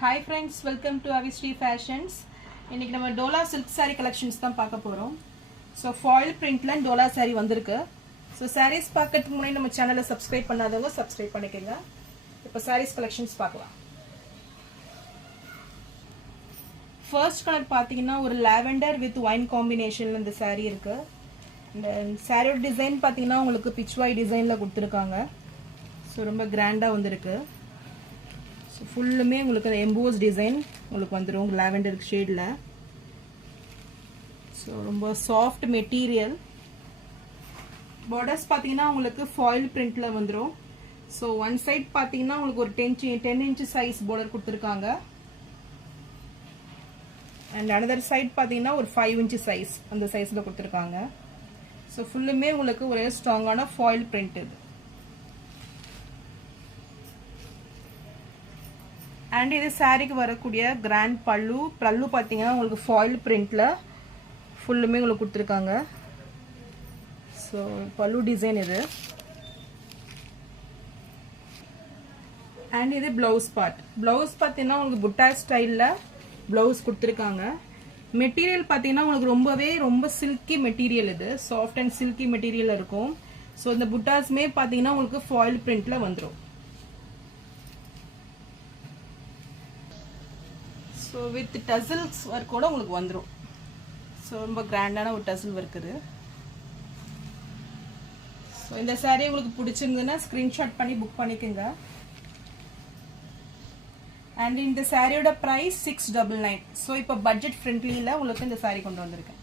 Hi friends, welcome to Avishri Fashions. இன்னைக்கு நம்ம Dola silk saree collections தான் பார்க்க போறோம். So foil printல டோலா saree வந்திருக்கு. So sarees பார்க்கிறதுக்கு முன்னாடி நம்ம சேனலை subscribe பண்ணாதவங்க subscribe பண்ணிக்கங்க. இப்போ sarees collections பார்க்கலாம். First color பாத்தீங்கன்னா ஒரு lavender with wine combination இந்த saree இருக்கு. இந்த saree டிசைன் பாத்தீங்கன்னா உங்களுக்கு pitch white டிசைன்ல கொடுத்திருக்காங்க. So ரொம்ப கிராண்டா வந்திருக்கு. So ஃபுல்லுமே உங்களுக்கு எம்போஸ் டிசைன் உங்களுக்கு வந்துரும் lavender ஷேட்ல. So ரொம்ப சாஃப்ட் மெட்டீரியல். பார்டர்ஸ் பாத்தீங்கன்னா உங்களுக்கு foil printல வந்துரும். So one side பாத்தீங்கன்னா உங்களுக்கு ஒரு 10 inch size border கொடுத்திருக்காங்க. And another side பாத்தீங்கன்னா ஒரு 5 inch size அந்த சைஸ்ல கொடுத்திருக்காங்க. So ஃபுல்லுமே உங்களுக்கு ஒரு ஸ்ட்ராங்கான foil print இது. And இது சாரிக்கு வரக்கூடிய கிராண்ட் பல்லு பாத்தீங்கன்னா உங்களுக்கு foil printல ஃபுல்லுமே உங்களுக்கு கொடுத்திருக்காங்க. So பல்லு டிசைன் இது. And இது blouse part. Blouse பாத்தீங்கன்னா உங்களுக்கு புட்டா ஸ்டைல்ல blouse கொடுத்திருக்காங்க. மெட்டீரியல் பாத்தீங்கன்னா உங்களுக்கு ரொம்ப சில்கி மெட்டீரியல் இது. சாஃப்ட் அண்ட் சில்கி மெட்டீரியல் இருக்கும். So இந்த புட்டாஸ்மே பாத்தீங்கன்னா உங்களுக்கு foil printல வந்துரும். So with tassels work கூட உங்களுக்கு வந்துரும். So ரொம்ப கிராண்டான ஒரு tassel work இது. So இந்த saree உங்களுக்கு பிடிச்சிருந்ததுன்னா screenshot பண்ணி book பண்ணிக்கங்க. And இந்த சாரியோட price 699. So இப்போ budget friendlyல உங்களுக்கு இந்த saree கொண்டு வந்திருக்கேன்.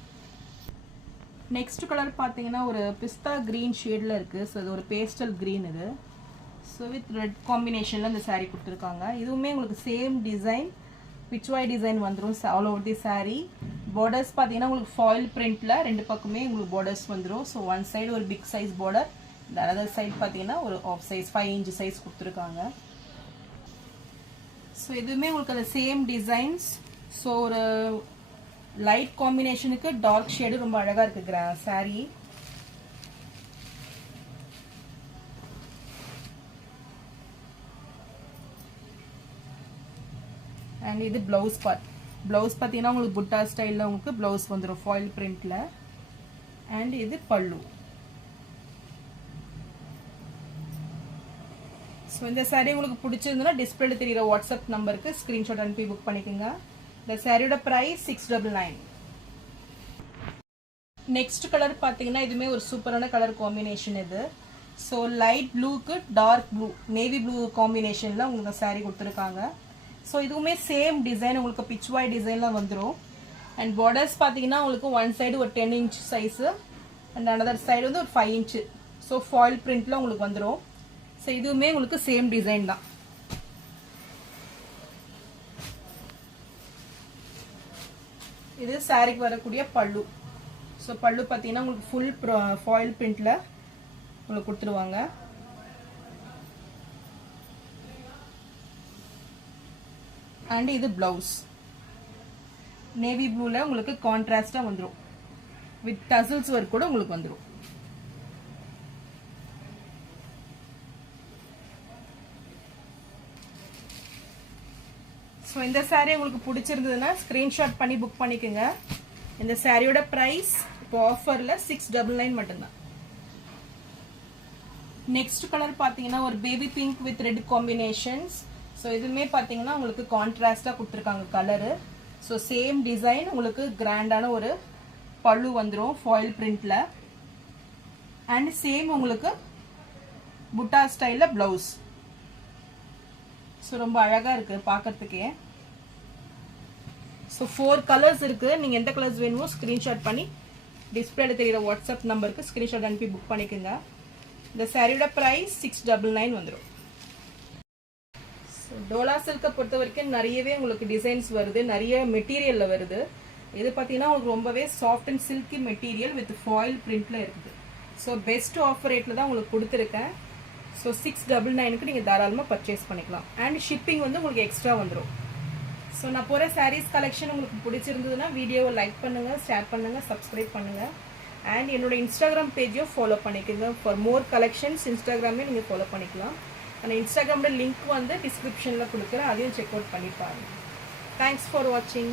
நெக்ஸ்ட் கலர் பாத்தீங்கன்னா ஒரு பிஸ்தா green ஷேட்ல இருக்கு. So இது ஒரு pastel green இது. So with red combinationல இந்த saree கொடுத்திருக்காங்க. இதுவுமே உங்களுக்கு same design pitch white design வந்துரும் all over the saree. Borders பாத்தீங்கன்னா உங்களுக்கு foil printல ரெண்டு பக்கமே உங்களுக்கு borders வந்துரும். So one side ஒரு big size border, the other side பாத்தீங்கன்னா ஒரு off size 5 inch size கொடுத்திருக்காங்க. So இதுமே உங்களுக்கு அந்த சேம் டிசைன்ஸ். So ஒரு லைட் காம்பினேஷனுக்கு டார்க் ஷேடு ரொம்ப அழகா இருக்கு saree. And இது blouse part. Blouse பாத்தீங்கன்னா உங்களுக்கு புட்டா ஸ்டைல்ல உங்களுக்கு blouse வந்துரும் foil printல. And இது பல்லு. So இந்த saree உங்களுக்கு பிடிச்சிருந்தா டிஸ்ப்ளேல தெரியுற வாட்ஸ்அப் நம்பருக்கு ஸ்கிரீன்ஷாட் அனுப்பி புக் பண்ணிக்கங்க. இந்த சாரியோட பிரைஸ் 699. நெக்ஸ்ட் கலர் பாத்தீங்கன்னா இதுமே ஒரு சூப்பரான கலர் காம்பினேஷன் இது. So லைட் ப்ளூக்கு டார்க் ப்ளூ நேவி ப்ளூ காம்பினேஷன்ல உங்களுக்கு saree கொடுத்திருக்காங்க. So இதுவுமே சேம் டிசைன் உங்களுக்கு pitch white டிசைன்ல வந்துரும். And borders பாத்தீங்கன்னா உங்களுக்கு one side ஒரு 10 inch size and another side வந்து ஒரு 5 inch. So foil printல உங்களுக்கு வந்துரும். So இதுவுமே உங்களுக்கு சேம் டிசைன் தான். இது சாரிக்கு வரக்கூடிய பல்லு. So பல்லு பாத்தீங்கன்னா உங்களுக்கு full foil printல உங்களுக்கு கொடுத்துருவாங்க. And இது blouse. Navy blueல உங்களுக்கு கான்ட்ராஸ்டா வந்துரும். With tassels work கூட உங்களுக்கு வந்துரும். So இந்த saree உங்களுக்கு பிடிச்சிருந்ததுன்னா ஸ்கிரீன்ஷாட் பண்ணி புக் பண்ணிக்கங்க. இந்த சாரியோட பிரைஸ் இப்போ ஆஃபர்ல 699 மட்டும்தான். நெக்ஸ்ட் கலர் பாத்தீங்கன்னா ஒரு baby pink with red combinations. So இதுமே பாத்தீங்கன்னா உங்களுக்கு கான்ட்ராஸ்டா கொடுத்திருக்காங்க கலர். So சேம் டிசைன் உங்களுக்கு கிராண்டான ஒரு பல்லு வந்துரும் foil printல. And சேம் உங்களுக்கு புட்டா ஸ்டைல்ல blouse. So ரொம்ப அழகா இருக்கு பார்க்கிறதுக்கே. So 4 கலர்ஸ் இருக்கு. நீங்க எந்த கலர்ஸ் வேணுமோ ஸ்கிரீன்ஷாட் பண்ணி டிஸ்ப்ளேல தெரியுற வாட்ஸ்அப் நம்பருக்கு ஸ்கிரீன்ஷாட் அனுப்பி புக் பண்ணிக்கங்க. இந்த சாரியோட பிரைஸ் 699 வந்துரும். டோலா சில்க பொறுத்த வரைக்கும் நிறையவே உங்களுக்கு டிசைன்ஸ் வருது, நிறைய மெட்டீரியல்ல வருது. இது பாத்தீங்கன்னா உங்களுக்கு ரொம்பவே soft and silky material with foil பிரிண்ட்ல இருக்குது. ஸோ பெஸ்ட் ஆஃபர் ரேட்ல தான் உங்களுக்கு கொடுத்துருக்கேன். ஸோ 699க்கு நீங்க தாராளமா பர்ச்சேஸ் பண்ணிக்கலாம். அண்ட் ஷிப்பிங் வந்து உங்களுக்கு எக்ஸ்ட்ரா வந்துடும். ஸோ நான் போற சாரீஸ் கலெக்ஷன் உங்களுக்கு பிடிச்சிருந்ததுன்னா வீடியோவை லைக் பண்ணுங்க, ஷேர் பண்ணுங்க, சப்ஸ்கிரைப் பண்ணுங்க. அண்ட் என்னோட இன்ஸ்டாகிராம் பேஜையும் ஃபாலோ பண்ணிக்கோங்க. ஃபார் மோர் கலெக்ஷன்ஸ் இன்ஸ்டாகிராமே நீங்க ஃபாலோ பண்ணிக்கலாம். அந்த இன்ஸ்டாகிராமோட லிங்க் வந்து டிஸ்கிரிப்ஷனில் கொடுக்குறேன், அதையும் செக் அவுட் பண்ணி பாருங்கள். தேங்க்ஸ் ஃபார் வாட்சிங்.